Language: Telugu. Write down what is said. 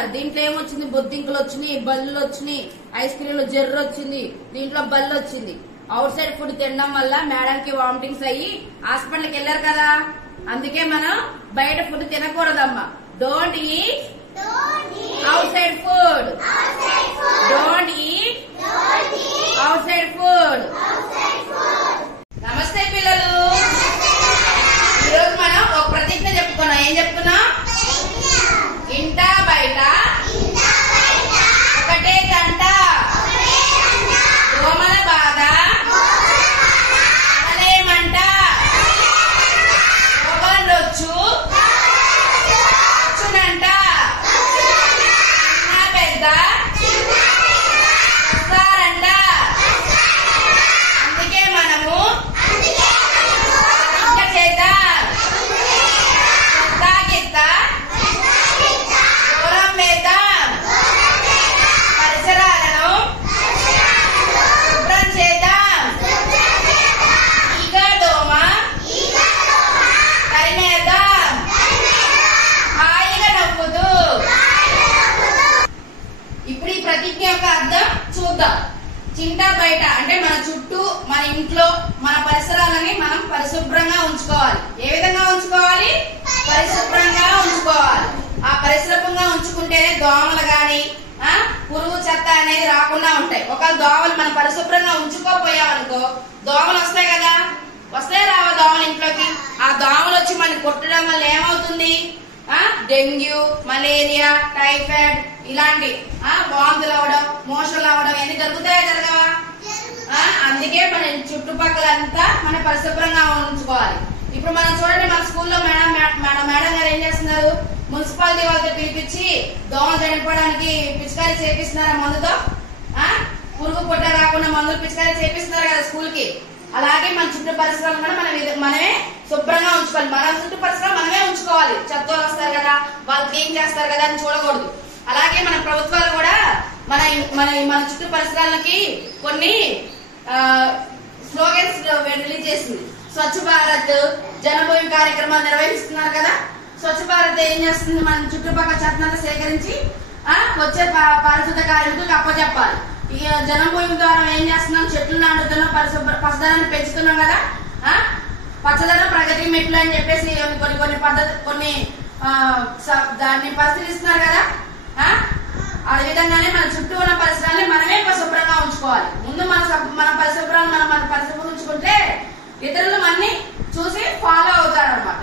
చేస్తున్నారు. దీంట్లో ఏమొచ్చింది? బొద్దింకలు వచ్చినాయి, బల్లులు వచ్చినాయి, ఐస్ క్రీమ్లు జర్రు వచ్చింది, దీంట్లో బల్లు వచ్చింది. అవుట్ సైడ్ ఫుడ్ తినడం వల్ల మేడానికి వామిటింగ్స్ అయ్యి హాస్పిటల్కి వెళ్లారు కదా. అందుకే మనం బయట ఫుడ్ తినకూడదమ్మా. Don't eat outside food. Don't eat outside food. నమస్తే పిల్లలు. ఈరోజు మనం ఒక ప్రతిజ్ఞ చెప్పుకున్నాం. ఏం చెప్పుకున్నాం? ఇంట బయట ఒకటే గంట, దోమల బాధ అనలేమంట, రోగం రొచ్చు వచ్చునంట, చిన్న పెద్ద వస్తారంట. అందుకే మనము ప్రతిజ్ఞ చేద్దాం. గిత్త దూరం వేద్దాం. పరిసరాలను శుభ్రం చేద్దాం. ఈగ దోమ తరిమేద్దాం. హాయిగా నవ్వుతూ. ఇప్పుడు ఈ ప్రతిజ్ఞ యొక్క అర్థం చూద్దాం. చింట బయట అంటే మన చుట్టూ, మన ఇంట్లో, మన పరిసరాలని మనం పరిశుభ్రంగా ఉంచుకోవాలి. ఏ విధంగా ఉంచుకోవాలి? పరిశుభ్రంగా ఉంచుకోవాలి. ఆ పరిశుభ్రంగా ఉంచుకుంటేనే దోమలు గాని పురుగు చెత్త అనేది రాకుండా ఉంటాయి. ఒకవేళ దోమలు మనం పరిశుభ్రంగా ఉంచుకోపోయామనుకో దోమలు వస్తాయి కదా. వస్తాయి రావా దోమలు ఇంట్లోకి? ఆ దోమలు వచ్చి మనకి కొట్టడం వల్ల ఏమవుతుంది? డెంగ్యూ, మలేరియా, టైఫాయిడ్ ఇలాంటి వాంతులు అవడం, మోషన్లు అవడం ఎన్ని జరుగుతాయో జరగవా? అందుకే మన చుట్టుపక్కలంతా మనం పరిశుభ్రంగా ఉంచుకోవాలి. ఇప్పుడు మనం చూడండి, మన స్కూల్లో మేడం గారు ఏం చేస్తున్నారు? మున్సిపాలిటీ వాళ్ళతో పిలిపించి దోమలు చనిపోవడానికి పిచికారీ చేపిస్తున్నారు. మందుతో పురుగు పుట్ట రాకుండా మందులు పిచికారీ చేపిస్తున్నారు కదా స్కూల్ కి. అలాగే మన చుట్టూ పరిసరాలు కూడా మనమే శుభ్రంగా ఉంచుకోవాలి. మన చుట్టూ పరిసరాలు మనమే ఉంచుకోవాలి. చెత్త వస్తారు కదా, వాళ్ళు క్లీన్ చేస్తారు కదా అని చూడకూడదు. అలాగే మన ప్రభుత్వాలు కూడా మన చుట్టూ పరిసరాలకి కొన్ని స్లోగన్స్ రిలీజ్ చేసింది. స్వచ్ఛ భారత్, జనభూమి కార్యక్రమాలు నిర్వహిస్తున్నారు కదా. స్వచ్ఛ భారత్ ఏం చేస్తుంది? మన చుట్టుపక్కల చెత్తను సేకరించి వచ్చే పారిశుద్ధ కార్మికులకు అప్పచెప్పాలి. ఈ జనభూమి ద్వారా ఏం చేస్తున్నాం? చెట్లు నాటుతున్నాం, పచ్చదనాన్ని పెంచుతున్నాం కదా. పచ్చదనం ప్రగతి మెట్లు అని చెప్పేసి కొన్ని దాన్ని పరిశీలిస్తున్నారు కదా. అదే విధంగానే మన చుట్టూ ఉన్న పరిసరాన్ని మనమే శుభ్రంగా ఉంచుకోవాలి. ముందు మన పరిశుభ్రాన్ని మనం పరిశుభ్రం ఉంచుకుంటే ఇతరులు మనని చూసి ఫాలో అవుతారు అనమాట.